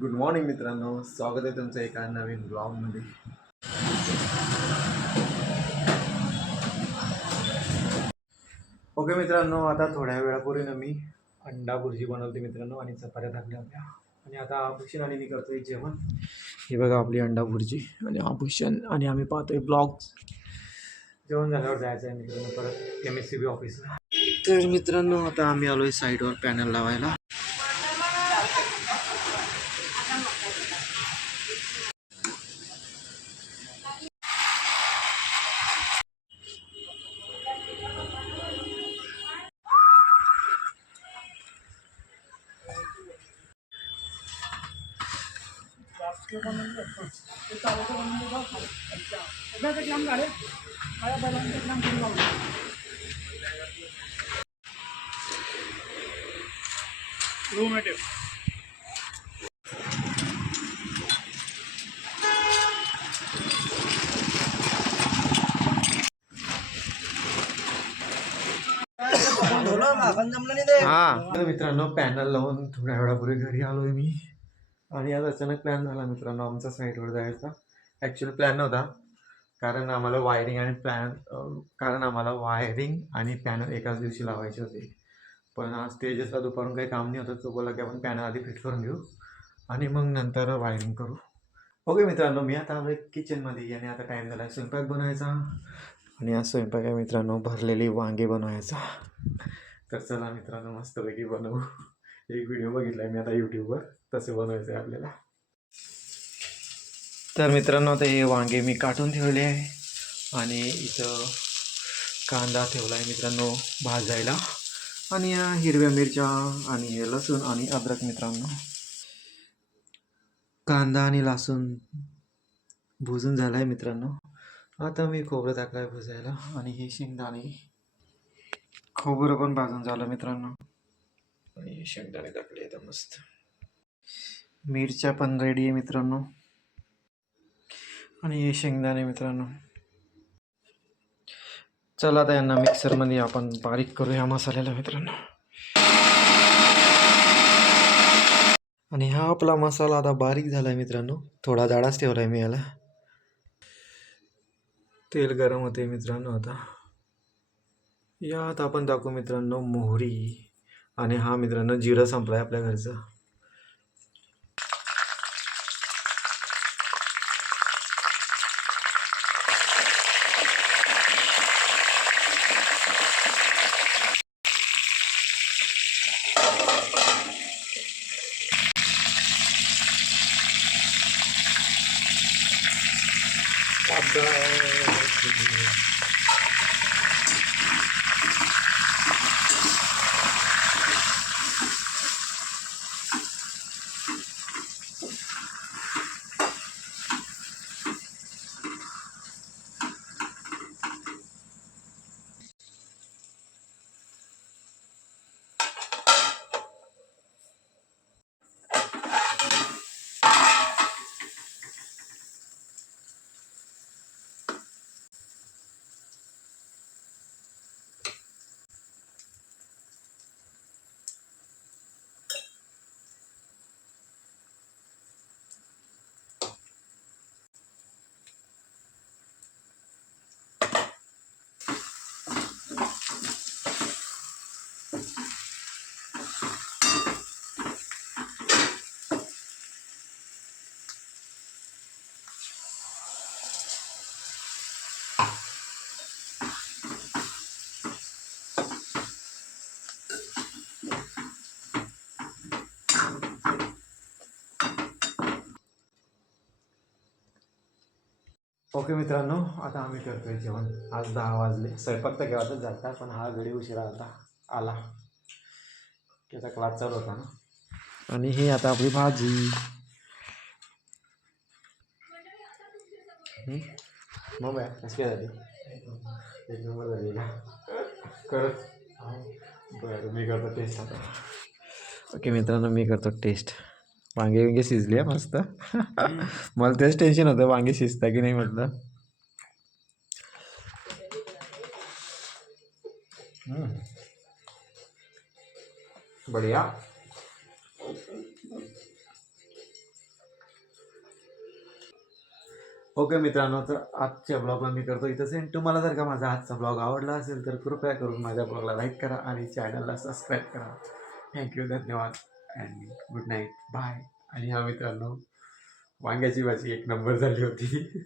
Good morning मित्रांनो, स्वागत आहे तुमचं एका नवीन ब्लॉगमध्ये. ओके मित्रांनो, आता थोड्या वेळापूर्वी ना मी अंडा भुर्जी बनवते मित्रांनो आणि चपात्या टाकल्या होत्या आणि आता आभूषण आणि मी करतोय जेवण. हे बघा आपली अंडा भुर्जी आणि आभूषण आणि आम्ही पाहतोय ब्लॉग. जेवण झाल्यावर जायचं आहे मित्रांनो परत MSCB ऑफिसला. तर मित्रांनो आता आम्ही आलोय साईडवर पॅनल लावायला. तर मित्रांनो पॅनल लावून थोड्या वेळापूर्वी घरी आलोय मी आणि आज अचानक प्लॅन झाला मित्रांनो आमचा साईटवर जायचा. ॲक्च्युअली प्लॅन नव्हता कारण आम्हाला वायरिंग आणि पॅनल एकाच दिवशी लावायचे होते. पण आज तेजसला दुपारून काही काम नाही होतं, तो बोला की आपण पॅनल आधी फिट करून घेऊ आणि मग नंतर वायरिंग करू. ओके मित्रांनो, मी आता आलोय किचनमध्ये आणि आता टाईम झाला स्वयंपाक बनवायचा आणि आज स्वयंपाक आहे मित्रांनो भरलेली वांगे बनवायचा. तर चला मित्रांनो मस्तपैकी बनवू. एक व्हिडिओ बघितला आहे मी आता यूट्यूबवर, तसे बनवायचं आहे आपल्याला. तर मित्रांनो ते वांगे मी काटून ठेवले आहे आणि इथं कांदा ठेवला आहे मित्रांनो भाजायला आणि या हिरव्या मिरच्या आणि हे लसूण आणि अद्रक मित्रांनो. कांदा आणि लसूण भुजून झाला आहे मित्रांनो. आता मी खोबरं टाकलं आहे भुजायला आणि हे शेंगदाणे, खोबरं पण भाजून झालं मित्रांनो आणि हे शेंगदाणे टाकले एकदम मस्त. मिरच्या पण रेडी आहे मित्रांनो आणि हे शेंगदाणे मित्रांनो. चला आता यांना मिक्सरमध्ये आपण बारीक करूया मसाल्याला मित्रांनो. आणि हा आपला मसाला आता बारीक झाला आहे मित्रांनो, थोडा जाडाच ठेवला आहे मी याला. तेल गरम होते मित्रांनो. आता यात आपण टाकू मित्रांनो मोहरी आणि हा मित्रांनो जिरं संपलं आहे आपल्या घरचं. ओके मित्रांनो, आता आम्ही करतोय जेवण. आज 10 वाजले. स्वयंपाक तर केव्हाच झाला पण हा घडी उशिरा आला त्याचा क्लास चालू होता ना. आणि हे आता आपली भाजी. मग बाय कशी काय झाली? एक नंबर झाली का? करत बरं मी करतो टेस्ट आता. ओके मित्रांनो, मी करतो टेस्ट. वांगे शिजले आहे मस्त. मला तेच टेन्शन होतं वांगे शिजता की नाही म्हटलं. बढिया. ओके मित्रांनो, तर आजच्या ब्लॉगला मी करतो इथं सेंड. तुम्हाला जर का माझा आजचा ब्लॉग आवडला असेल तर कृपया करून माझ्या ब्लॉगला लाईक करा आणि चॅनलला सबस्क्राईब करा. थँक्यू, धन्यवाद अँड गुड नाईट, बाय. आणि हा मित्रांनो, वांग्याची भाजी एक नंबर झाली होती.